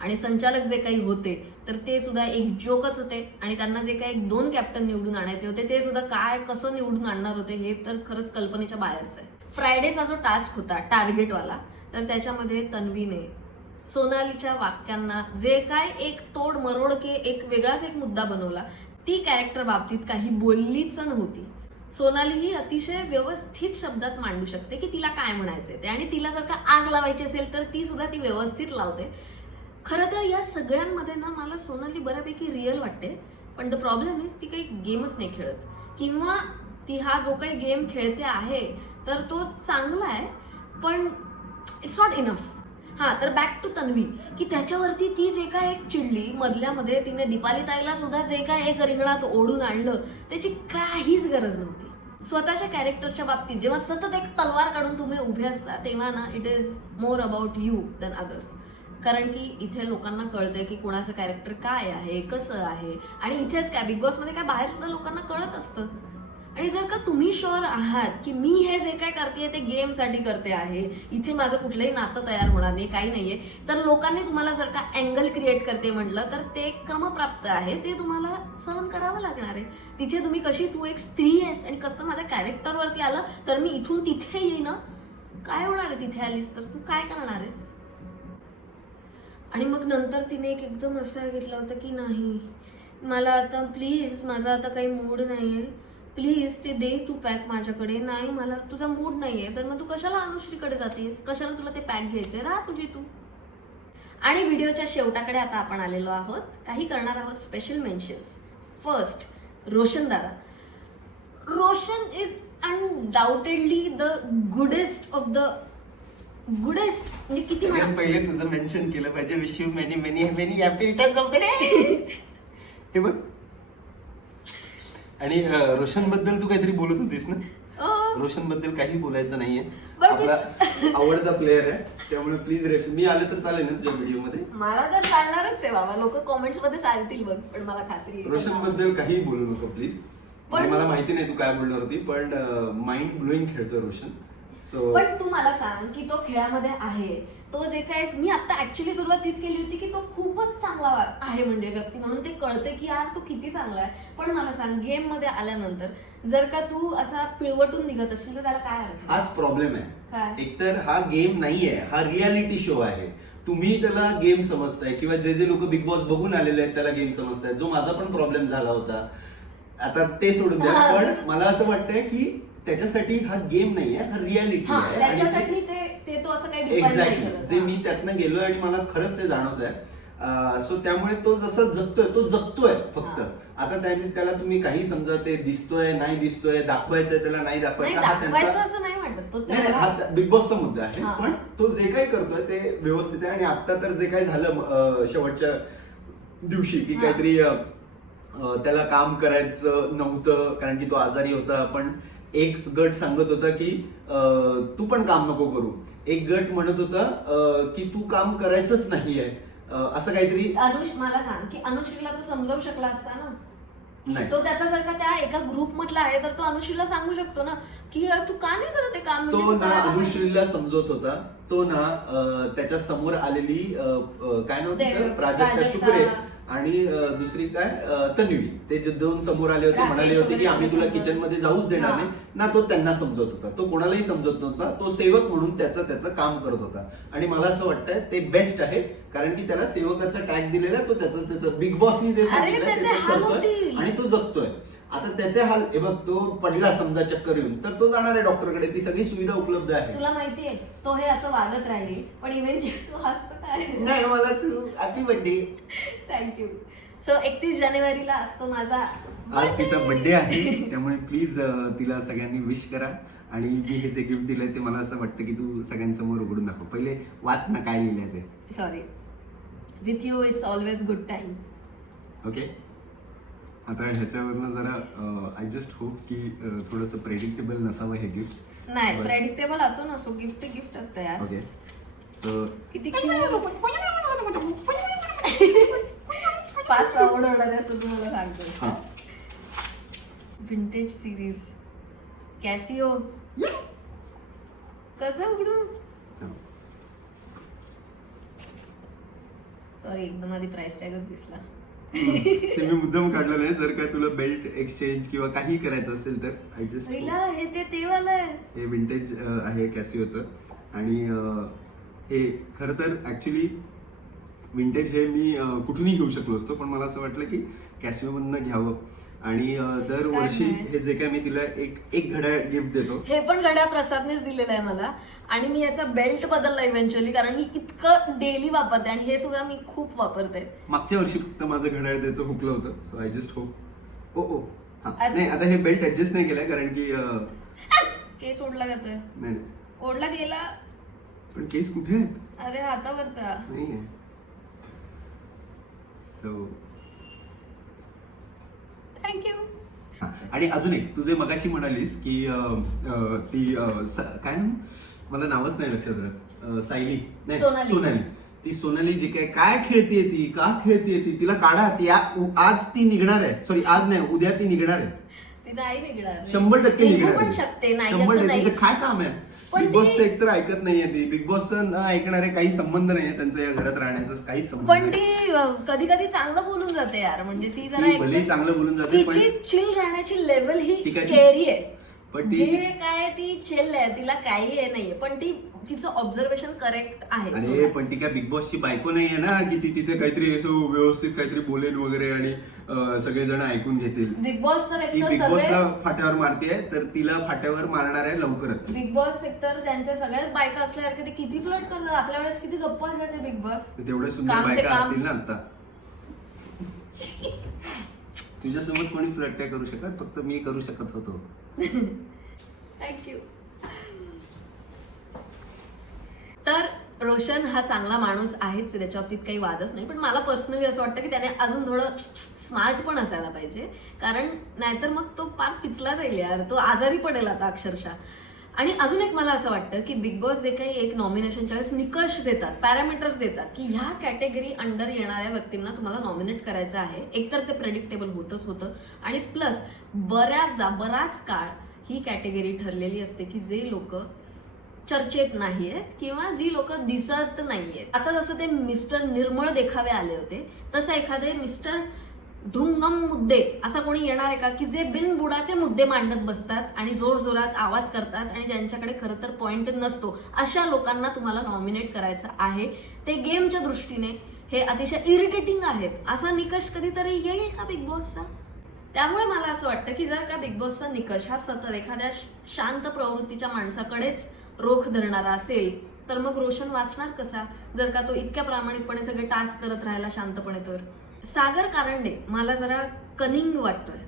आणि संचालक जे काही होते तर ते सुद्धा एक जोकच होते. आणि त्यांना जे काही 2 कॅप्टन निवडून आणायचे होते ते सुद्धा काय कसं निवडून आणणार होते हे तर खरंच कल्पनेच्या बाहेरच आहे. फ्रायडेचा जो टास्क होता टार्गेटवाला, तर त्याच्यामध्ये तन्वीने सोनालीच्या वाक्यांना जे काय एक तोड मरोड के एक वेगळाच एक मुद्दा बनवला. ती कॅरेक्टर बाबतीत काही बोललीच नव्हती. सोनाली ही अतिशय व्यवस्थित शब्दात मांडू शकते की तिला काय म्हणायचंय ते, आणि तिला जर का आग लावायची असेल तर ती सुद्धा ती व्यवस्थित लावते. खरं तर या सगळ्यांमध्ये ना मला सोनाली बऱ्यापैकी रिअल वाटते, पण द प्रॉब्लेम इज ती काही गेमच नाही खेळत, किंवा ती हा जो काही गेम खेळते आहे तर तो चांगला आहे पण इट्स नॉट इनफ. हा, तर बॅक टू तन्वी, की त्याच्यावरती ती जे काय एक चिडली मधल्यामध्ये, तिने दीपाली ताईला सुद्धा जे काय एक रिंगणात ओढून आणलं त्याची काहीच गरज नव्हती. स्वतःच्या कॅरेक्टरच्या बाबतीत जेव्हा सतत एक तलवार काढून तुम्ही उभे असता तेव्हा ना it is more about you than others. कारण की इथे लोकांना कळतंय की कोणाचं कॅरेक्टर काय आहे, कसं आहे, आणि इथेच काय बिग बॉसमध्ये काय बाहेर सुद्धा लोकांना कळत असतं. आणि जर का तुम्ही शुअर आहात की मी हे जे काय करते ते गेमसाठी करते आहे, इथे माझं कुठलंही नातं तयार होणार नाही, काही नाहीये, तर लोकांनी तुम्हाला जर का अँगल क्रिएट करते म्हटलं तर ते क्रमप्राप्त आहे, ते तुम्हाला सहन करावं लागणार आहे. तिथे तुम्ही कशी तू एक स्त्री आहेस आणि कसं माझ्या कॅरेक्टरवरती आलं तर मी इथून तिथे येईन, काय होणार आहे तिथे आलीस तर? तू काय करणार आहेस? आणि मग नंतर तिने एकदम असं घेतलं होतं की नाही मला आता प्लीज, माझा आता काही मूड नाहीये, प्लीज ते दे तू पॅक माझ्याकडे. नाही मला तुझा मूड नाहीये तर मग तू कशाला अनुश्रीकडे जातेस, कशाला तुला ते पॅक घ्यायचंय, राहा तुझी तू. आणि व्हिडिओच्या शेवटाकडे आता आपण आलेलो आहोत. काही करणार आहोत स्पेशल मेन्शन्स. फर्स्ट, रोशन दादा. Roshan is undoubtedly the गुडेस्ट of the गुडेस्ट. म्हणजे किती सगळ्यात पहिले तुझं मेन्शन केलं पाहिजे, wish you many many many happy returns of the day. हे बघ. आणि रोशन बद्दल तू काहीतरी बोलत होतीस ना? रोशन बद्दल काही बोलायचं नाहीये, आपला आवडता प्लेअर आहे, त्यामुळे प्लीज रोशन, मी आले तर चालेल ना तुझ्या व्हिडिओ मध्ये? मला तर चालणारच आहे बाबा, लोक कमेंट्स मध्ये सांगतील बघ, पण मला खात्री आहे रोशन बद्दल काही बोलू नको प्लीज. पण मला माहिती नाही तू काय बोलणार होती, पण माइंड ब्लोईंग खेळतोय रोशन. पण तू मला सांग की तो खेळामध्ये आहे, तो जे काय, मी आता ऍक्च्युली सुरुवात तीच केली होती की तो खूपच चांगला आहे म्हणजे व्यक्ती म्हणून ते कळते की यार तो किती चांगला आहे. पण मला सांग गेम मध्ये आल्यानंतर जर का तू असा पिळवटून निघत असशील तर त्याला काय अर्थ? हाच प्रॉब्लेम आहे. काय? एकतर हा गेम नाहीये, हा रियालिटी शो आहे. तुम्ही त्याला गेम समजताय, किंवा जे जे लोक बिग बॉस बघून आलेले आहेत त्याला गेम समजताय, जो माझा पण प्रॉब्लेम झाला होता. आता ते सोडून द्या, पण मला असं वाटतंय की त्याच्यासाठी हा गेम नाहीये, हा रियालिटी आहे. त्याच्यासाठी ते तो असं काही डिफाइन नाही करत. जे मी त्यातनं गेलोय आणि मला खरंच ते जाणवत आहे. सो त्यामुळे तो जसं जगतोय फक्त. आता त्याला तुम्ही काही समजा, ते दिसतोय नाही दिसतोय, दाखवायचंय त्याला नाही दाखवायचं, हा त्यांचा असं नाही वाटत. नाही, हा बिग बॉसचा मुद्दा आहे. पण तो जे काही करतोय ते व्यवस्थित आहे. आणि आता तर जे काही झालं शेवटच्या दिवशी की काहीतरी त्याला काम करायचं नव्हतं कारण की तो आजारी होता, पण एक गट सांगत होता की तू पण काम नको करू, एक गट म्हणत होता की तू काम करायचंच नाहीये, असं काहीतरी. मला सांग की अनुश्रीला तू समजावू शकला असता ना? नाही, तो त्याचा जर का त्या एका ग्रुप मधला आहे तर तो अनुश्रीला सांगू शकतो ना की तू का नाही करत ते काम. तो ना अनुश्रीला समजवत होता, तो ना त्याच्या समोर आलेली काय नाव तिचं, प्राजक्ता शुक्रे आणि दुसरी काय तन्वी, ते जे दोन समोर आले होते, म्हणाले होते की आम्ही तुला किचन मध्ये जाऊच देणार नाही ना, तो त्यांना समजवत होता. तो कोणालाही समजत नव्हता, तो सेवक म्हणून त्याचं काम करत होता. आणि मला असं वाटतंय ते बेस्ट आहे, कारण की त्याला सेवकाचा टॅग दिलेला, तो त्याचं बिग बॉसनी जे सांगितलं ते करतोय आणि तो जगतोय. आता त्याचे हाल, हे बघ, तो पडला समजा चक्कर येऊन तर तो जाणार आहे डॉक्टरकडे, ती सगळी सुविधा उपलब्ध आहे. तुला माहितीये तो हे असं वागत राहील, पण इव्हेंच्युअली तू हसतो काय? नाही, मला तू हॅपी बर्थडे. थँक्यू. सो 31 जानेवारीला असतो माझा आज तिचा बर्थडे आहे, त्यामुळे प्लीज तिला सगळ्यांनी विश करा. आणि मी हे जे गिफ्ट दिलंय ते मला असं वाटतं की तू सगळ्यांसमोर उघडून दाखव. पहिले वाच ना काय लिहिलंय ते. Sorry. With you it's always good time. Okay. आता ह्याच्यावरनं जरा आय जस्ट होप की थोडंसं प्रेडिक्टेबल नसावं हे गिफ्ट. नाही, प्रेडिक्टेबल असो नसो गिफ्ट असतं यार. ओके. सो किती फास्ट फॉरवर्ड होणार आहे असं तुम्हाला सांगतो. हां. Vintage series Casio. कसं उघडून. सॉरी, एकदम आधी प्राइस टॅगच दिसला. ते मी मुद्दाम काढलं नाही. जर काय तुला बेल्ट एक्सचेंज किंवा काही करायचं असेल तर आय जस्ट. हे ते वाला आहे. हे विंटेज आहे कॅसिओचं. आणि हे खरं तर ऍक्च्युली विंटेज हे मी कुठूनही घेऊ शकलो असतो, पण मला असं वाटलं की कॅसिओमधनं घ्यावं. आणि दरवर्षी हे जे काय मी तिला एक घड्याळ गिफ्ट देतो. हे पण घड्याळ प्रसादनेच दिलेलं आहे मला. आणि मी याचा बेल्ट बदलला इव्हेंच्युअली, कारण मी इतकं डेली वापरते आणि हे सुद्धा मी खूप वापरते. मागच्या वर्षी फक्त माझं घड्याळ द्यायचं हुकलं होतं. So I just hope. ओ नाही, आता हे बेल्ट ऍडजस्ट नाही केलंय कारण की केस ओढला जातोय. नाही ओढला गेला. पण केस कुठे आहेत? अरे हातावरचा नाही आहे. So thank you. आणि अजून एक, तुझे मगाशी म्हणालीस की ती काय ना, मला नावच नाही लक्षात राहत. सायली नाही, सोनाली. ती सोनाली जी काय खेळतीये ती, का खेळतीये ती, तिला काढा. ती आज ती निघणार आहे. सॉरी, आज नाही, उद्या ती निघणार आहे. ती नाही निघणार. 100% निघणार पण शकते. नाही 100%. तिचं काय काम आहे? बिग बॉसचं एकतर ऐकत नाहीये ती. बिग बॉसचं न ऐकणारे काही संबंध नाहीये त्यांचं या घरात राहण्याचा काही संबंध. पण ती कधी कधी चांगलं बोलून जाते यार. म्हणजे ती जरा भले चांगलं बोलून जाते, पण तिची चिल राहण्याची लेवल ही स्केरी आहे. पण जे काय ती चिल आहे, तिला काही हे नाहीये, पण ती तिचं ऑब्झर्वेशन करेक्ट आहे. अरे पण ती काय बिग बॉसची बायको नाहीये ना की ती तिथे काहीतरी असं व्यवस्थित काहीतरी बोलेल वगैरे आणि सगळेजण ऐकून घेतील. बिग बॉस तर ती बिग बॉसला फाट्यावर मारतेय, तर तिला फाट्यावर मारणार आहे लवकरच. बिग बॉस एकतर त्यांच्या सगळ्याच बायका असल्यासारखे ते किती फ्लर्ट करतात. आपल्या वेळेस किती गप्पा असायचे बिग बॉस. तेवढे सुंदर बायका असतील ना आता. तुझ्यासोबत कोणी फ्लर्ट काय करू शकत, फक्त मी करू शकत होतो. थँक्यू. तर रोशन हा चांगला माणूस आहेच, त्याच्या बाबतीत काही वादच नाही. पण मला पर्सनली असं वाटतं की त्याने अजून थोडं स्मार्ट पण असायला पाहिजे, कारण नाहीतर मग तो पार पिचला जाईल यार. तो आजारी पडेल आता अक्षरशः. आणि अजून एक मला असं वाटतं की बिग बॉस जे काही एक नॉमिनेशनच्या वेळेस निकष देतात, पॅरामीटर्स देतात की ह्या कॅटेगरी अंडर येणाऱ्या व्यक्तींना तुम्हाला नॉमिनेट करायचं आहे. एकतर ते प्रेडिक्टेबल होतच होतं, आणि प्लस बराच काळ ही कॅटेगरी ठरलेली असते की जे लोक चर्चेत नाहीयेत किंवा जी लोक दिसत नाहीयेत. आता जसं ते मिस्टर निर्मळ देखावे आले होते, तसं एखादे मिस्टर ढुंगम मुद्दे असा कोणी येणार आहे का की जे बिनबुडाचे मुद्दे मांडत बसतात आणि जोरजोरात आवाज करतात आणि ज्यांच्याकडे खरं तर पॉइंट नसतो, अशा लोकांना तुम्हाला नॉमिनेट करायचं आहे. ते गेमच्या दृष्टीने हे अतिशय इरिटेटिंग आहेत. असा निकष कधीतरी येईल का बिग बॉसचा? त्यामुळे मला असं वाटतं की जर का बिग बॉसचा निकष हा सतत एखाद्या शांत प्रवृत्तीच्या माणसाकडेच रोख धरणारा असेल, तर मग रोशन वाचणार कसा जर का तो इतक्या प्रामाणिकपणे सगळे टास्क करत राहिला शांतपणे? तर सागर कारंडे मला जरा कनिंग वाटतोय.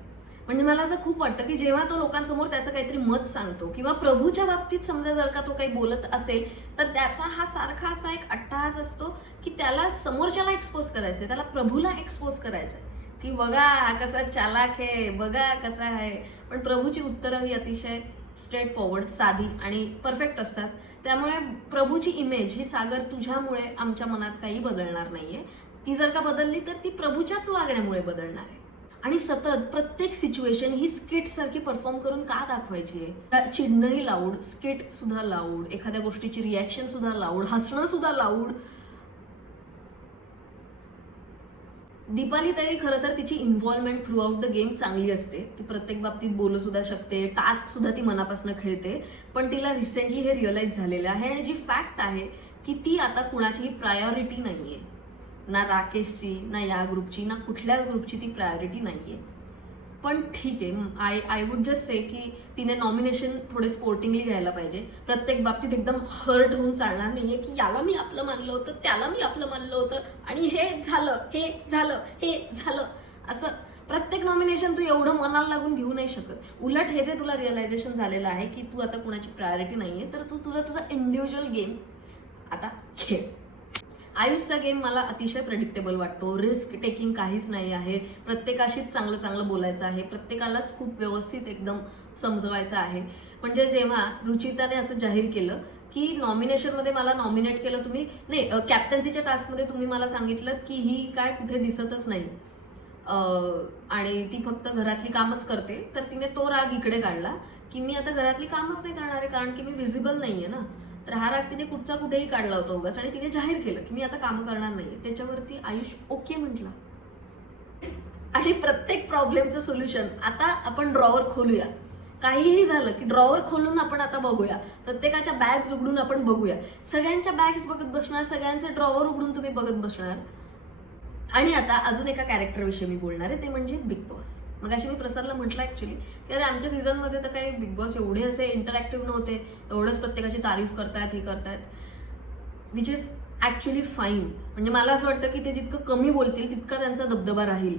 म्हणजे मला असं खूप वाटतं की जेव्हा तो लोकांसमोर त्याचं काहीतरी मत सांगतो किंवा प्रभूच्या बाबतीत समजा जर का तो काही बोलत असेल, तर त्याचा हा सारखा असा एक अट्टहास असतो की त्याला समोरच्याला एक्सपोज करायचंय, त्याला प्रभूला एक्सपोज करायचंय की बघा हा कसा चालाक आहे, बघा कसा आहे. पण प्रभूची उत्तरं ही अतिशय स्ट्रेट फॉरवर्ड, साधी आणि परफेक्ट असतात. त्यामुळे प्रभूची इमेज ही सागर तुझ्यामुळे आमच्या मनात काही बदलणार नाहीये. ती जर का बदलली तर ती प्रभूच्याच वागण्यामुळे बदलणार आहे. आणि सतत प्रत्येक सिच्युएशन ही स्किट सारखी परफॉर्म करून का दाखवायची आहे? चिडणंही लाऊड, स्किट सुद्धा लाऊड, एखाद्या गोष्टीची रिॲक्शन सुद्धा लाऊड, हसणं सुद्धा लाऊड. दीपाली ताई खरं तर तिची involvement through out the game चांगली असते. ती प्रत्येक बाबतीत बोलू सुद्धा शकते, टास्क सुद्धा ती मनापासून खेळते. पण तिला रिसेंटली हे रिअलाइज झालेलं आहे आणि जी फॅक्ट आहे की ती आता कुणाचीही प्रायोरिटी नाहीये. ना राकेशची, ना या ग्रुपची, ना कुठल्याच ग्रुपची ती प्रायोरिटी नाहीये. पण ठीक आहे, आय वुड जस्ट से की तिने नॉमिनेशन थोडे स्पोर्टिंगली घ्यायला पाहिजे. प्रत्येक बाबतीत एकदम हर्ट होऊन चालणार नाहीये की याला मी आपलं मानलं होतं, त्याला मी आपलं मानलं होतं आणि हे झालं असं प्रत्येक नॉमिनेशन तू एवढं मनाला लागून घेऊ नाही शकत. उलट हे जे तुला रिअलायझेशन झालेलं आहे की तू आता कुणाची प्रायोरिटी नाहीये, तर तू तुझा इंडिव्हिज्युअल गेम आता खेळ. आयुषचा गेम मला अतिशय प्रेडिक्टेबल वाटतो. रिस्क टेकिंग काहीच नाही आहे. प्रत्येकाशीच चांगलं चांगलं बोलायचं आहे. प्रत्येकालाच खूप व्यवस्थित एकदम समजवायचं आहे. म्हणजे जेव्हा रुचिताने असं जाहीर केलं की नॉमिनेशनमध्ये मला नॉमिनेट केलं तुम्ही, नाही कॅप्टन्सीच्या टास्कमध्ये तुम्ही मला सांगितलं की ही काय कुठे दिसतच नाही आणि ती फक्त घरातली कामच करते, तर तिने तो राग इकडे काढला की मी आता घरातली कामच नाही करणार आहे कारण की मी व्हिजिबल नाहीये ना. तर हा राग तिने कुठचा कुठेही काढला होता उगाच आणि तिने जाहीर केलं की मी आता कामं करणार नाहीये. त्याच्यावरती आयुष ओके म्हटलं आणि प्रत्येक प्रॉब्लेमचं सोल्युशन आता आपण ड्रॉवर खोलूया. काहीही झालं की ड्रॉवर खोलून आपण आता बघूया, प्रत्येकाच्या बॅग्स उघडून आपण बघूया. सगळ्यांच्या बॅग्स बघत बसणार, सगळ्यांचे ड्रॉवर उघडून तुम्ही बघत बसणार. आणि आता अजून एका कॅरेक्टरविषयी मी बोलणार आहे, ते म्हणजे बिग बॉस. मग अशी मी प्रसारला म्हटलं ऍक्च्युली की अरे आमच्या सीझनमध्ये तर काही बिग बॉस एवढे असे इंटरॅक्टिव्ह नव्हते, एवढंच प्रत्येकाची तारीफ करतायत, हे करतायत, विच इज ऍक्च्युली फाईन. म्हणजे मला असं वाटतं की ते जितकं कमी बोलतील तितका त्यांचा दबदबा राहील.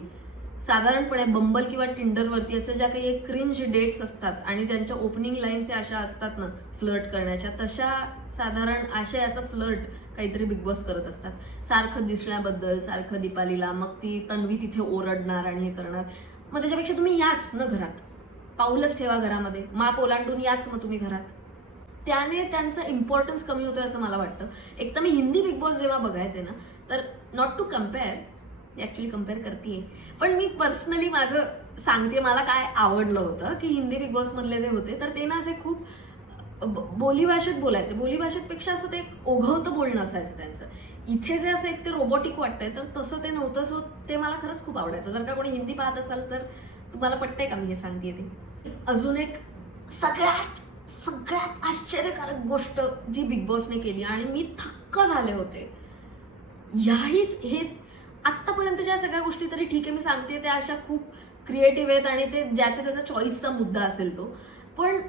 साधारणपणे बंबल किंवा टिंडरवरती असे ज्या काही क्रिंज डेट्स असतात आणि ज्यांच्या ओपनिंग लाईन्स अशा असतात ना फ्लर्ट करण्याच्या, तशा साधारण आशयाचं फ्लर्ट काहीतरी बिग बॉस करत असतात. सारखं दिसण्याबद्दल, सारखं दीपालीला, मग ती तन्वी तिथे ओरडणार आणि हे करणार. मग त्याच्यापेक्षा तुम्ही याच ना घरात, पाऊलच ठेवा घरामध्ये, माप ओलांडून याच मग तुम्ही घरात. त्याने त्यांचं इम्पॉर्टन्स कमी होतं असं मला वाटतं. एक तर मी हिंदी बिग बॉस जेव्हा बघायचे ना, तर not to compare, actually compare करतेय, पण मी पर्सनली माझं सांगते मला काय आवडलं होतं की हिंदी बिग बॉस मधले जे होते तर ते ना असे खूप बोलीभाषेत बोलायचे. बोलीभाषेत असं ते ओघवतं बोलणं असायचं त्यांचं. इथे जे असं एक ते रोबोटिक वाटतंय तर तसं ते नव्हतं. सो ते मला खरंच खूप आवडायचं. जर का कोणी हिंदी पाहत असाल तर तुम्हाला पटतंय का मी हे सांगतेय ते. अजून एक सगळ्यात आश्चर्यकारक गोष्ट जी बिग बॉसने केली आणि मी थक्क झाले होते, हे आत्तापर्यंतच्या सगळ्या गोष्टी तरी ठीक आहे मी सांगते त्या अशा खूप क्रिएटिव्ह आहेत आणि ते ज्याचा त्याचा चॉईसचा मुद्दा असेल तो, पण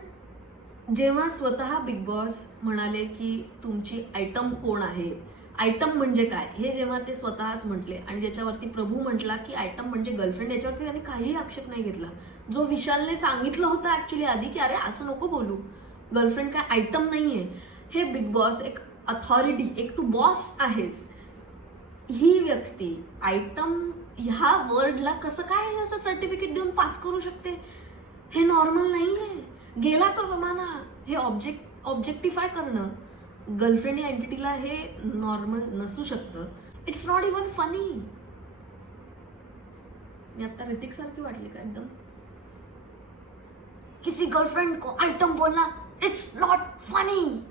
जेव्हा स्वतः बिग बॉस म्हणाले की तुमची आयटम कोण आहे, आयटम म्हणजे काय, हे जेव्हा ते स्वतःच म्हटले आणि ज्याच्यावरती प्रभू म्हटला की आयटम म्हणजे गर्लफ्रेंड, याच्यावरती त्यांनी काहीही आक्षेप नाही घेतला. जो विशालने सांगितलं होतं ऍक्च्युली आधी की अरे असं नको बोलू, गर्लफ्रेंड काय आयटम नाहीये. हे बिग बॉस एक अथॉरिटी, एक तू बॉस आहेस, ही व्यक्ती आयटम ह्या वर्डला कसं काय असं सर्टिफिकेट देऊन पास करू शकते. हे नॉर्मल नाही आहे. गेला तो जमाना हे ऑब्जेक्टिफाय करणं. गर्लफ्रेंड या एंटिटीला हे नॉर्मल नसू शकतं. It's not even funny. मी आता ऋतिक सारखी वाटली का एकदम. किसी गर्लफ्रेंड को आयटम बोलना it's not funny.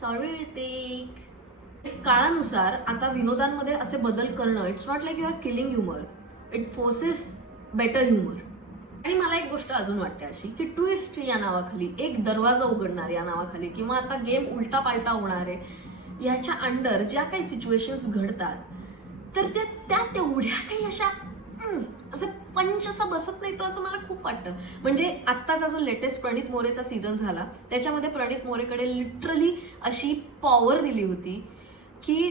Sorry Hrithik. काळानुसार आता विनोदांमध्ये असे बदल करणं, it's not like you are killing humour, it forces better humour. आणि मला एक गोष्ट अजून वाटते अशी की ट्विस्ट या नावाखाली, एक दरवाजा उघडणार या नावाखाली, किंवा आता गेम उलटा पालटा होणार आहे याच्या अंडर ज्या काही सिच्युएशन्स घडतात तर त्या तेवढ्या काही अशा असं पंच असं बसत नाही तो असं मला खूप वाटतं. म्हणजे आत्ताचा जो लेटेस्ट प्रणित मोरेचा सीझन झाला त्याच्यामध्ये प्रणित मोरेकडे लिटरली अशी पॉवर दिली होती की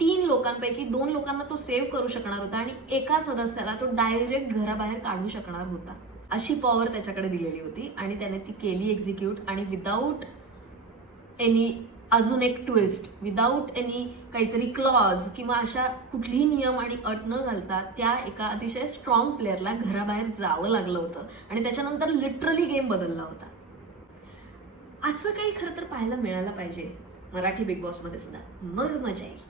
3 लोकांपैकी 2 लोकांना तो सेव्ह करू शकणार होता आणि एका सदस्याला तो डायरेक्ट घराबाहेर काढू शकणार होता. अशी पॉवर त्याच्याकडे दिलेली होती आणि त्याने ती केली एक्झिक्यूट. आणि विदाऊट एनी अजून एक ट्विस्ट, विदाऊट एनी काहीतरी क्लॉज किंवा अशा कुठलीही नियम आणि अट न घालता त्या एका अतिशय स्ट्रॉंग प्लेअरला घराबाहेर जावं लागलं होतं आणि त्याच्यानंतर लिटरली गेम बदलला होता. असं काही खरं तर पाहायला मिळायला पाहिजे मराठी बिग बॉस मध्ये सुद्धा, मग मजा येईल.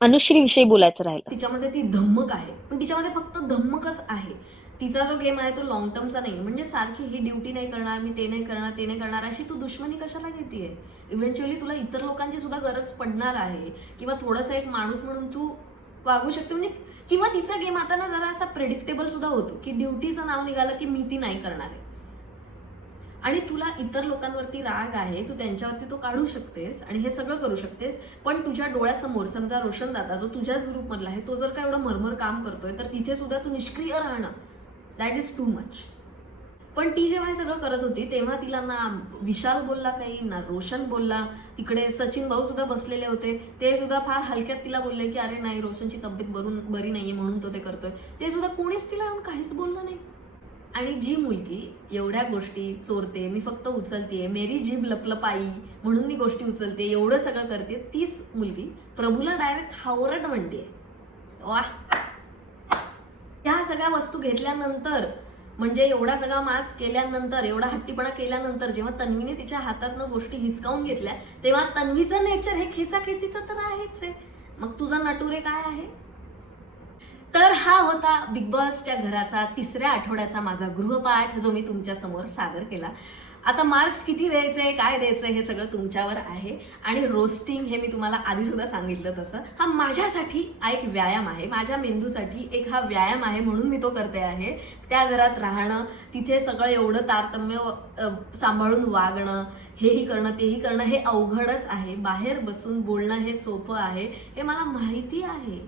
अनुश्री विषयी बोलायचं राहिलं. तिच्यामध्ये ती धम्मक आहे, पण तिच्यामध्ये फक्त धम्मकच आहे. तिचा जो गेम आहे तो लॉंग टर्मचा नाही. म्हणजे सारखी ही ड्युटी नाही करणार, मी ते नाही करणार, ते नाही करणार, अशी तू दुश्मनी कशाला घेतेय. इव्हेंच्युअली तुला इतर लोकांची सुद्धा गरज पडणार आहे किंवा थोडासा एक माणूस म्हणून तू वागू शकते. म्हणजे किंवा तिचा गेम आता ना जरा असा प्रेडिक्टेबल सुद्धा होतो की ड्युटीचं नाव निघालं की मी ती नाही करणार आहे. आणि तुला इतर लोकांवरती राग आहे, तू त्यांच्यावरती तो काढू शकतेस आणि हे सगळं करू शकतेस, पण तुझ्या डोळ्यासमोर समजा रोशन दादा जो तुझ्याच ग्रुपमधला आहे तो जर का एवढं मरमर काम करतोय तर तिथे सुद्धा तू निष्क्रिय राहणं दॅट इज टू मच. पण ती जेव्हा हे सगळं करत होती तेव्हा तिला ना विशाल बोलला काही, ना रोशन बोलला. तिकडे सचिन भाऊ सुद्धा बसलेले होते, ते सुद्धा फार हलक्यात तिला बोलले की अरे नाही, रोशनची तब्येत बरी नाहीये म्हणून तो ते करतोय. ते सुद्धा कोणीच तिला येऊन काहीच बोललं नाही. आणि जी मुलगी एवढ्या गोष्टी चोरते, मी फक्त उचलतेय, मेरी जीभ लपलपाई म्हणून मी गोष्टी उचलते, एवढं सगळं करते, तीच मुलगी प्रभूला डायरेक्ट हावरट म्हणते. वा, ह्या सगळ्या वस्तू घेतल्यानंतर, म्हणजे एवढा सगळा माज केल्यानंतर, एवढा हट्टीपणा केल्यानंतर जेव्हा तन्वीने तिच्या हातातनं गोष्टी हिसकावून घेतल्या तेव्हा तन्वीचं नेचर हे खेचाखेचीचं तर आहेच आहे. मग तुझा नटुरे काय आहे? तर हा होता बिग बॉसच्या घराचा 3ऱ्या आठवड्याचा माझा गृहपाठ जो मी तुमच्या समोर सादर केला. आता मार्क्स किती द्यायचे, काय द्यायचं हे सगळं तुमच्यावर आहे. आणि रोस्टिंग हे मी तुम्हाला आधी सुद्धा सांगितलं तसं हा माझ्यासाठी एक व्यायाम आहे, माझ्या मेंदूसाठी एक हा व्यायाम आहे म्हणून मी तो करते आहे. त्या घरात राहणं, तिथे सगळं एवढं तारतम्य सांभाळून वागणं, हेही करणं तेही करणं हे अवघडच आहे. बाहेर बसून बोलणं हे सोपं आहे हे मला माहिती आहे,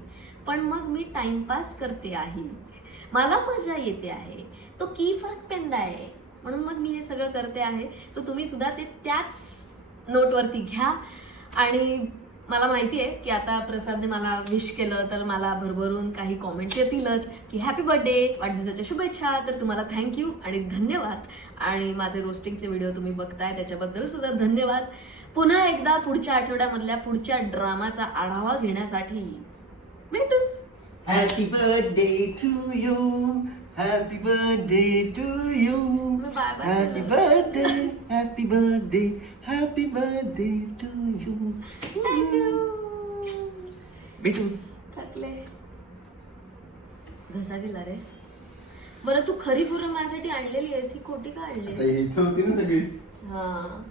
पण मग मी टाइमपास करते आहे, मला मजा येते आहे, तो की फरक पेंदा आहे म्हणून मग मी हे सगळं करते आहे. सो तुम्ही सुद्धा ते त्याच नोटवरती घ्या. आणि मला माहिती आहे की आता प्रसादने मला विश केलं तर मला भरभरून काही कॉमेंट्स येतीलच की हॅपी बर्थडे, वाढदिवसाच्या शुभेच्छा. तर तुम्हाला थँक्यू आणि धन्यवाद. आणि माझे रोस्टिंगचे व्हिडिओ तुम्ही बघताय त्याच्याबद्दल सुद्धा धन्यवाद. पुन्हा एकदा पुढच्या आठवड्यामधल्या पुढच्या ड्रामाचा आढावा घेण्यासाठी भेटूच. Happy birthday to you, happy birthday to you, bye bye. Happy birthday, happy birthday, happy birthday to you. Thank you. भेटूच. थकले, घसा गेला रे. बरं तू खरी पुरं माझ्यासाठी आणलेली आहे, ती खोटी का आणली? आता इथं होती ना सगळी. हा.